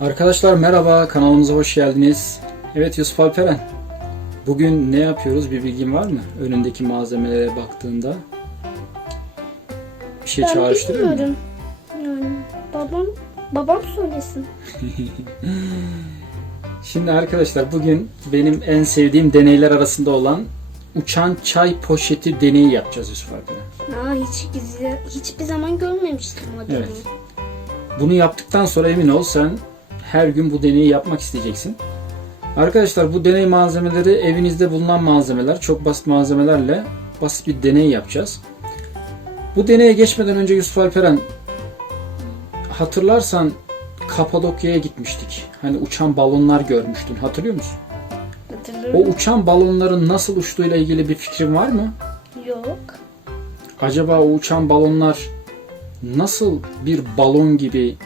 Arkadaşlar merhaba, kanalımıza hoş geldiniz. Evet Yusuf Alperen, bugün ne yapıyoruz bir bilgin var mı? Önündeki malzemelere baktığında bir şey Ben çağrıştırıyor mu? Yani babam babam söylesin. Şimdi arkadaşlar bugün benim en sevdiğim deneyler arasında olan uçan çay poşeti deneyi yapacağız Yusuf Alperen. Aa hiç güzel, hiçbir zaman görmemiştim o deneyi. Evet. Bunu yaptıktan sonra emin ol sen her gün bu deneyi yapmak isteyeceksin. Arkadaşlar bu deney malzemeleri evinizde bulunan malzemeler. Çok basit malzemelerle basit bir deney yapacağız. Bu deneye geçmeden önce Yusuf Alperen hatırlarsan Kapadokya'ya gitmiştik. Hani uçan balonlar görmüştün. Hatırlıyor musun? O Hatırlıyorum. uçan balonların nasıl uçtuğuyla ilgili bir fikrin var mı? Yok. Acaba o uçan balonlar nasıl bir balon gibi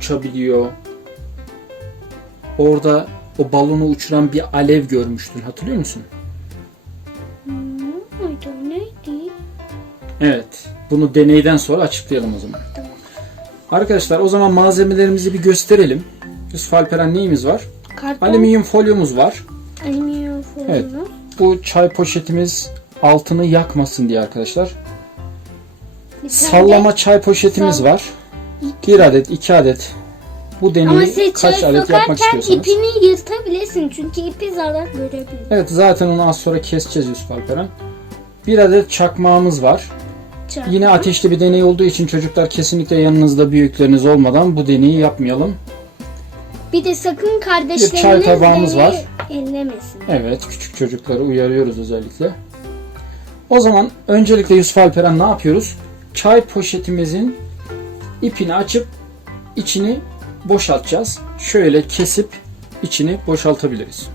uçabiliyor? Orada o balonu uçuran bir alev görmüştün. Hatırlıyor musun? Hmm? Neydi? Evet. Bunu deneyden sonra açıklayalım o zaman. Tamam. Arkadaşlar o zaman malzemelerimizi bir gösterelim. Yusuf Alperen neyimiz var? Karton, Alüminyum folyomuz var. alüminyum folyo. Evet. Bu çay poşetimiz altını yakmasın diye arkadaşlar. Sallama çay poşetimiz Sall- var. Bir adet, iki adet. Bu deneyi kaç adet yapmak istiyorsanız. ipini yırtabilirsin çünkü ipi zarar görebilir. Evet zaten onu az sonra keseceğiz Yusuf Alperen. Bir adet çakmağımız var. Çay. Yine ateşli bir deney olduğu için çocuklar kesinlikle yanınızda büyükleriniz olmadan bu deneyi yapmayalım. Bir de sakın kardeşleriniz çay tabağımız var. ellemesin. Evet küçük çocukları uyarıyoruz özellikle. O zaman öncelikle Yusuf Alperen ne yapıyoruz? Çay poşetimizin ipini açıp içini boşaltacağız. Şöyle kesip içini boşaltabiliriz.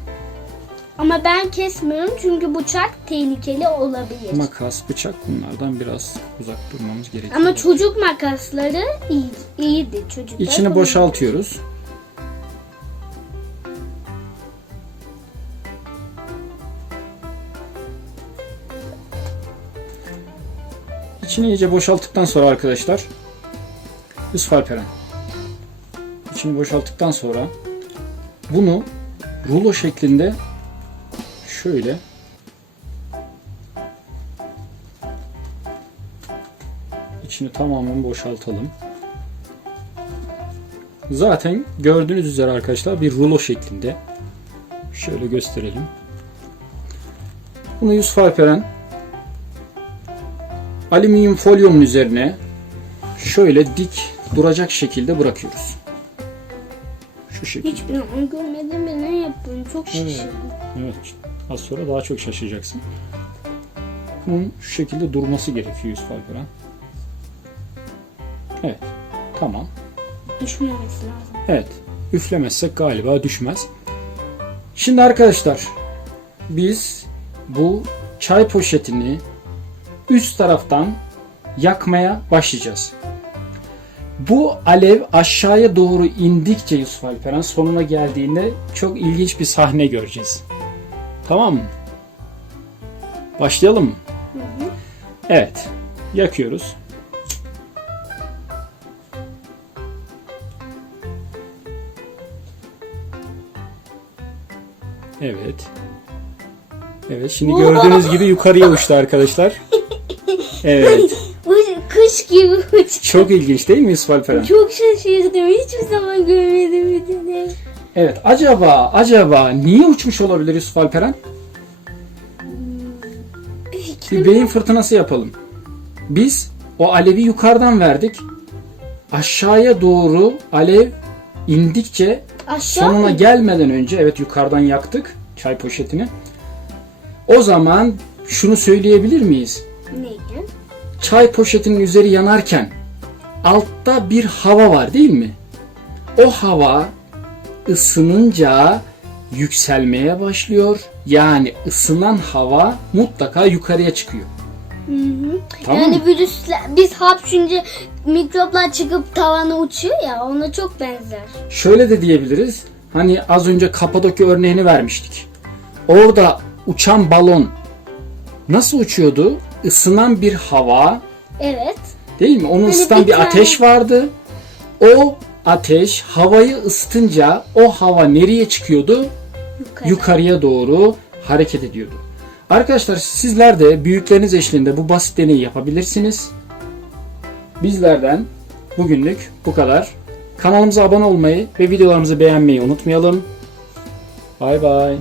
Ama ben kesmiyorum çünkü bıçak tehlikeli olabilir. Makas, bıçak bunlardan biraz uzak durmamız gerekiyor. Ama çocuk makasları iyi, iyiydi çocuklar. İçini boşaltıyoruz. İçini iyice boşalttıktan sonra arkadaşlar Yusuf Alperen içini boşalttıktan sonra bunu rulo şeklinde şöyle içini tamamen boşaltalım. Zaten gördüğünüz üzere arkadaşlar bir rulo şeklinde. Şöyle gösterelim. Bunu Yusuf Alperen alüminyum folyonun üzerine şöyle dik duracak şekilde bırakıyoruz. Şu şekilde. Hiçbir zaman görmedim ben ne yapıyorum çok şaşırdım. Evet. Az sonra daha çok şaşıracaksın. Bunun şu şekilde durması gerekiyor Yusuf Alperen. Evet. Tamam. Düşmemesi lazım. Evet. Üflemezsek galiba düşmez. Şimdi arkadaşlar biz bu çay poşetini üst taraftan yakmaya başlayacağız. Bu alev aşağıya doğru indikçe Yusuf Alperen sonuna geldiğinde çok ilginç bir sahne göreceğiz. Tamam mı? Başlayalım mı? Evet. Yakıyoruz. Evet. Evet şimdi gördüğünüz gibi yukarıya uçtu arkadaşlar. Evet. Kış gibi uç. Çok ilginç değil mi Yusuf Alperen? Çok şaşırdım. Hiçbir zaman görmedim bir deney. Evet acaba acaba niye uçmuş olabilir Yusuf Alperen? Bir fikrim Bir beyin fırtınası yapalım. Biz o alevi yukarıdan verdik. Aşağıya doğru alev indikçe aşağı sonuna mı? gelmeden önce evet yukarıdan yaktık çay poşetini. O zaman şunu söyleyebilir miyiz? Neyi? Çay poşetinin üzeri yanarken altta bir hava var değil mi? O hava ısınınca yükselmeye başlıyor. Yani ısınan hava mutlaka yukarıya çıkıyor. Hı hı. Tamam yani mı? virüsler, biz hapşunca mikroplar çıkıp tavana uçuyor ya ona çok benzer. Şöyle de diyebiliriz. Hani az önce Kapadokya örneğini vermiştik. Orada uçan balon nasıl uçuyordu? Isınan bir hava Evet. Değil mi? Onu Hani ısıtan bir bir tane- ateş vardı. O ateş havayı ısıtınca o hava nereye çıkıyordu? Yukarı. yukarıya doğru hareket ediyordu. Arkadaşlar sizler de büyükleriniz eşliğinde bu basit deneyi yapabilirsiniz. Bizlerden bugünlük bu kadar. Kanalımıza abone olmayı ve videolarımızı beğenmeyi unutmayalım. Bay bay.